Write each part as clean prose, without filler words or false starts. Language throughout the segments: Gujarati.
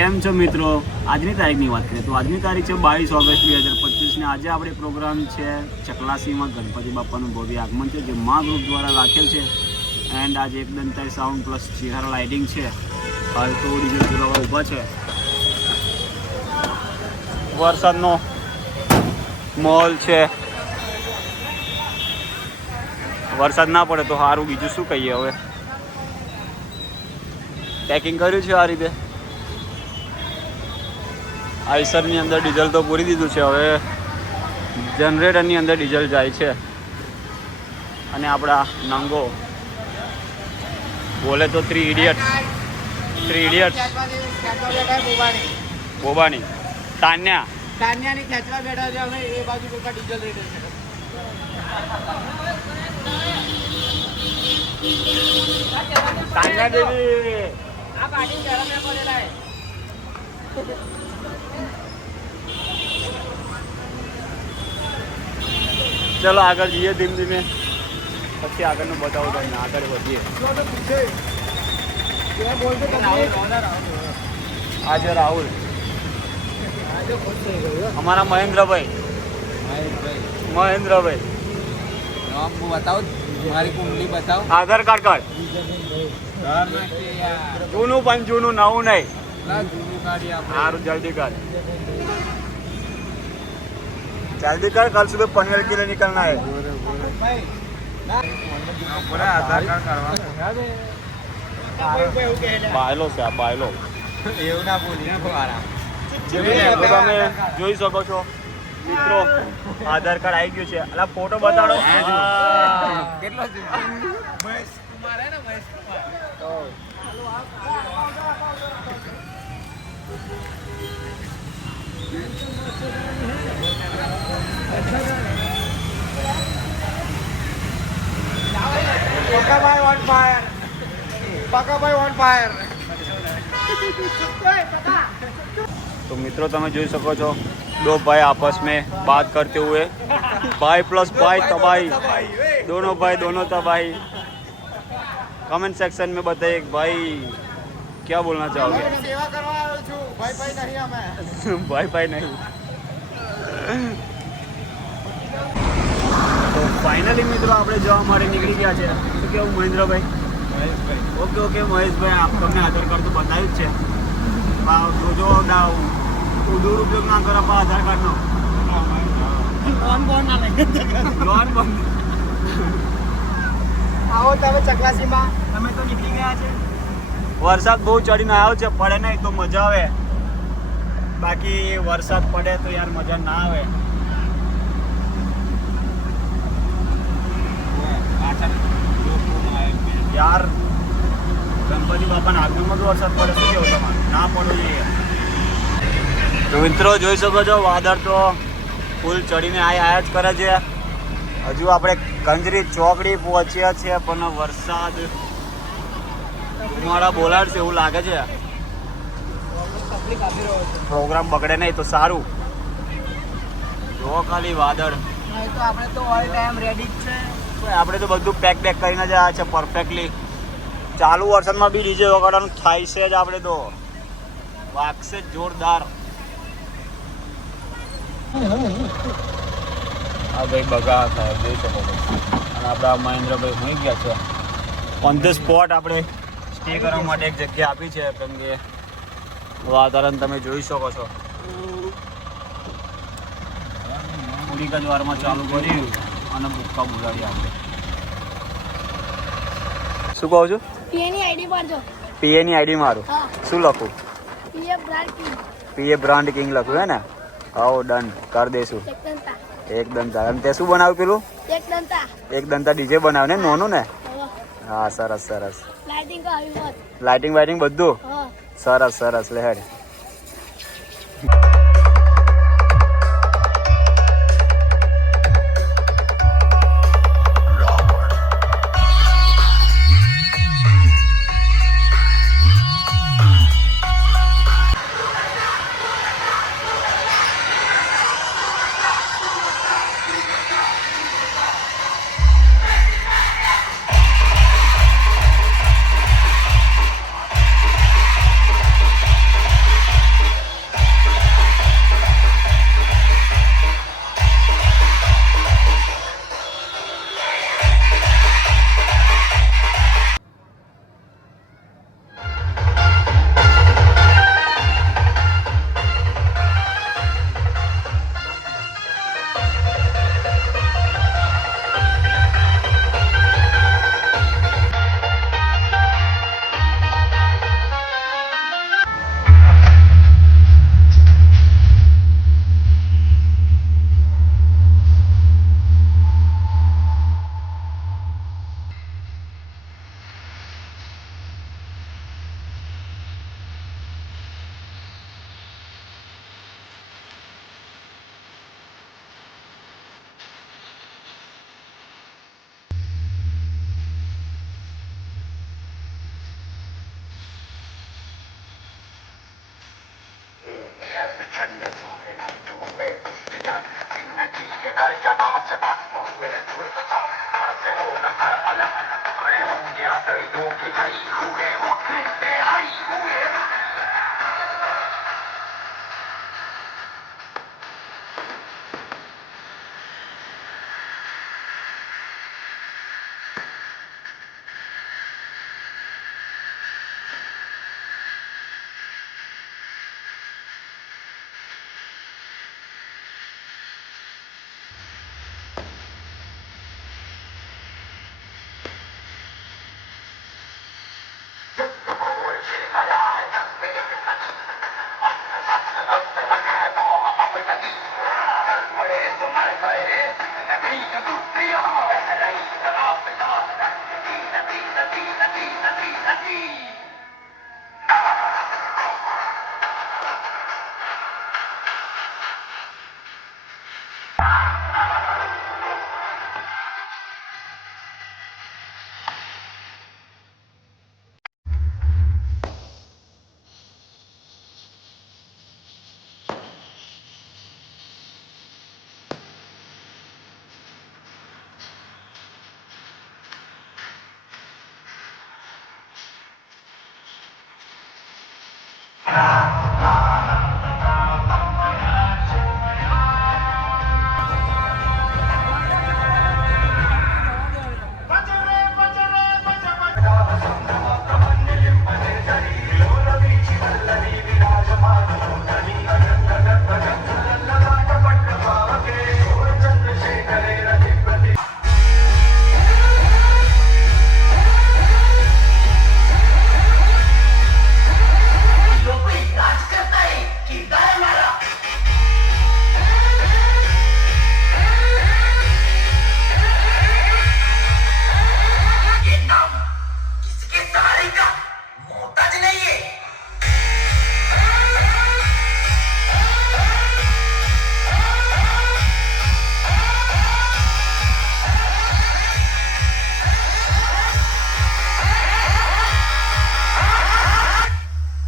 કેમ છો મિત્રો? આજની તારીખની વાત કરીએ તો આજની તારીખ છે 22 ઓગસ્ટ 2025 ને આજે આપણે પ્રોગ્રામ છે ચકલાસીમાં ગણપતિ બાપાનું ભવ્ય આગમન છે જે મા ગ્રુપ દ્વારા રાખેલ છે. એન્ડ આજે એકદંતાઈ સાઉન્ડ પ્લસ ચિહાર લાઇટિંગ છે. હાલ તો ડીજે પુરાવા ઊભા છે. વરસાદનો માહોલ છે. વરસાદ ના પડે તો સારું, બીજું શું કહીએ. હવે પેકિંગ કર્યું છે આ રીતે. આઈસરની અંદર ડીઝલ તો પૂરી દીધું છે, હવે જનરેટરની અંદર ડીઝલ જાય છે. અને આપણા નંગો બોલે તો થ્રી ઇડિયટ્સ બોબાની તાન્યાની ખેંચવા બેઠા છે. અમે એ બાજુ કોઈ ડીઝલ રેટ છે. તાન્યા દેવી આ પાર્ટી ગરમ પડેલા ચલો આગળ જઈએ ધીમે ધીમે, પછી આગળનું બતાવું તમને. આગળ વધીએ. આજે રાહુલ, અમારા મહેન્દ્રભાઈ બતાવો, મારી કુંડલી બતાવો. આધાર કાર્ડ કાર્ડ જૂનું પણ જૂનું, નવું નહીં. સારું, જલ્દી કર जल्दी कर, कल सुबह पनवेल के लिए निकलना है. बायलो છે આ બાયલો. એવું ના બોલી તમે જોઈ શકો છો મિત્રો, આધાર કાર્ડ આવી ગયું છે. અલા ફોટો બતાડો. કેટલો છે? મહેશ કુમાર હે ને, Mahesh Kumar. Pakabhai on fire, Pakabhai on fire. तो मित्रों તમે જોઈ શકો છો दो भाई आपस में बात करते हुए. भाई प्लस भाई तबाही, दोनों भाई दोनों तबाही. कमेंट सेक्शन में बताइए भाई क्या बोलना चाहोगे. સેવા કરવા આવ્યો છું, ભાઈ ભાઈ નહીં અમે. भाई भाई नहीं. તો ફાઇનલી મિત્રો આપણે જવા માટે નીકળી ગયા છે. શું કેવું મહેન્દ્રભાઈ? ઓકે મહેશભાઈ, આપ તમને આધાર કાર્ડ તો બતાવ્યું જ છે. જો દુરુપયોગ ના કરો આધાર કાર્ડનો. લોન આવો તમે ચકલાસીમાં, તમે તો નીકળી ગયા છે. વરસાદ બહુ ચડીને આવ્યો છે. પડે નહીં તો મજા આવે, બાકી વરસાદ પડે તો યાર મજા ના આવે. યાર ગણપતિ બાપાના આગમનમાં તો વરસાદ પડે, શું કેવું તમારે? ના પડવો જોઈએ. તો મિત્રો જોઈ શકો છો વાદળ તો ફૂલ ચડીને આયા જ કરે છે. હજુ આપણે કંજરી ચોકડી પહોંચ્યા છે પણ વરસાદ મારા બોલાડશે એવું લાગે છે. પ્રોગ્રામ બગડે નહીં તો સારું. જો ખાલી વાદળ. આપણે તો ઓલ ટાઈમ રેડી જ છે. આપણે તો બધું પેક કરીને જ આવ્યા છે પરફેક્ટલી. ચાલુ વરસાદમાં બી ડીજે વગાડવાનું થાય છે જ. આપણે તો વાગશે જોરદાર. આ ભાઈ બગા થાય જોઈ શકો છો. અને આપણા મહેન્દ્રભાઈ હોઈ ગયા છે. ઓન ધ સ્પોટ આપણે સ્ટે કરવા માટે એક જગ્યા આપી છે, કેમ કે વાતાવરણ તમે જોઈ શકો છો. થોડીક જ વારમાં ચાલુ કર્યું અને ભૂક્કા બોલાડી આપણે. શું કહું છું? પીએની આઈડી મારજો. પીએની આઈડી મારું. શું લખું? પીએ બ્રાન્ડ કિંગ. પીએ બ્રાન્ડ કિંગ લખું હે ને? હાઉ ડન કરી દઈશું. એક દંતા. અને તે શું બનાવ્યું પેલું? એક દંતા ડીજે બનાવ ને, નોનું ને? હા સરસ. લાઇટિંગ વાઇટિંગ બધું સરસ લેહેડ.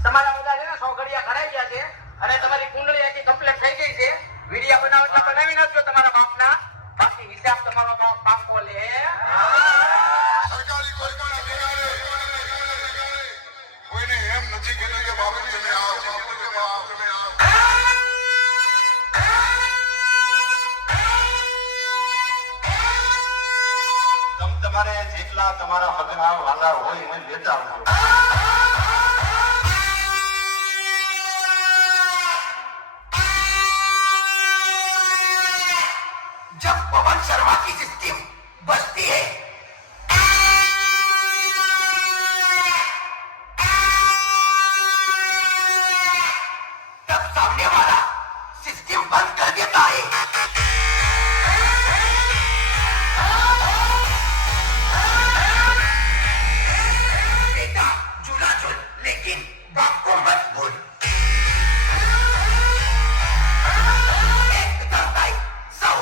તમારા બધા છે ને સોગડિયા કરાઈ ગયા છે અને તમારી કુંડળી આખી કમ્પ્લીટ થઈ ગઈ છે. વિડિયા બનાવો એટલે બનાવી નાખજો તમારા બાપના, બાકી હિસાબ તમારો બાપ પાકો લે. સરકારી કોઈ પણ અધિકારી કોઈને એમ નથી કીધું કે બાબુ તમે આવો, તમે આવો, તમે આવો. તમારે જેટલા તમારા હકના વાલા હોય એને લેતા આવજો. जब पवन शर्मा की सिस्टम बजती है तब सामने वाला सिस्टम बंद कर देता है. बेटा झूला झूल लेकिन बाप को मत भूल. एक दस सौ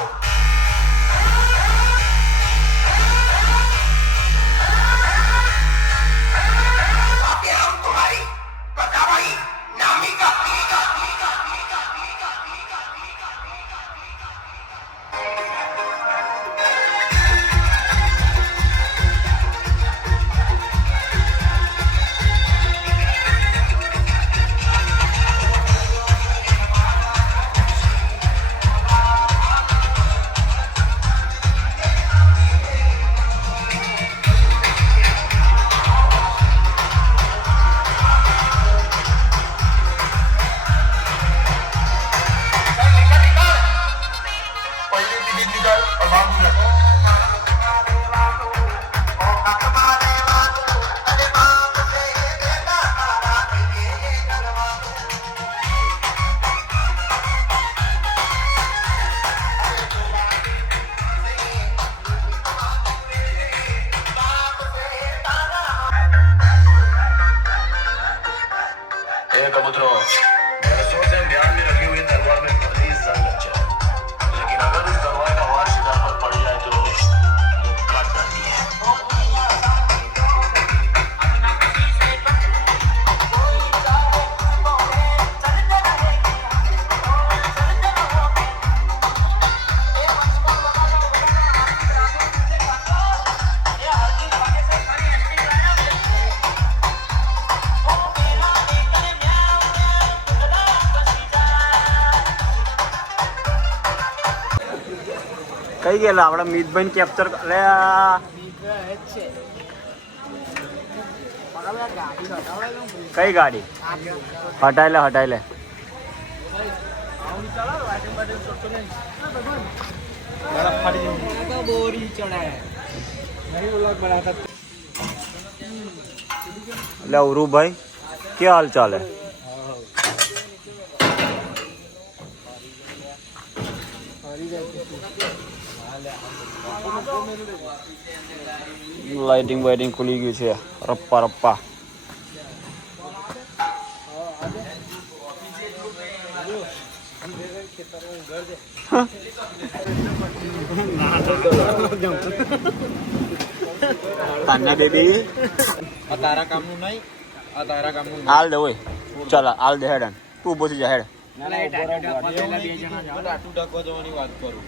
કઈ ગયેલા આપડા મિતભાઈ કેપ્ચર લે કઈ ગાડી હટાઈ લે એટલે ઉરુભાઈ क्या हाल चाल है લાઇટિંગ વાઇટિંગ ખુલી ગયું છે રપ્પા રપ્પા કાન્ના બેબી તારા કામનું નહીં આ તારા કામનું હાલ દે ઓય ચાલ હાલ દે હેડ તું બોસી જા હેડ આટલું ઢાંકવા જવાની વાત કરું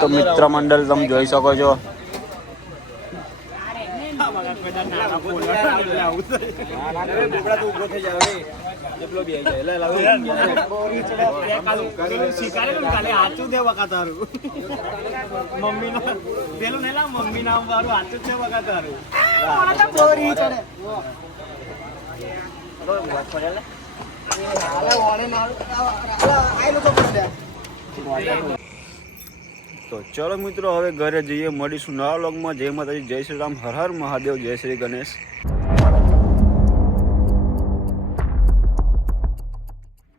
તો મિત્ર મંડળ તમે જોઈ શકો છો તો ચલો મિત્રો હવે ઘરે જઈએ મળીશું નવા વ્લોગમાં. જય માતાજી, જય શ્રી રામ, હર હર મહાદેવ, જય શ્રી ગણેશ.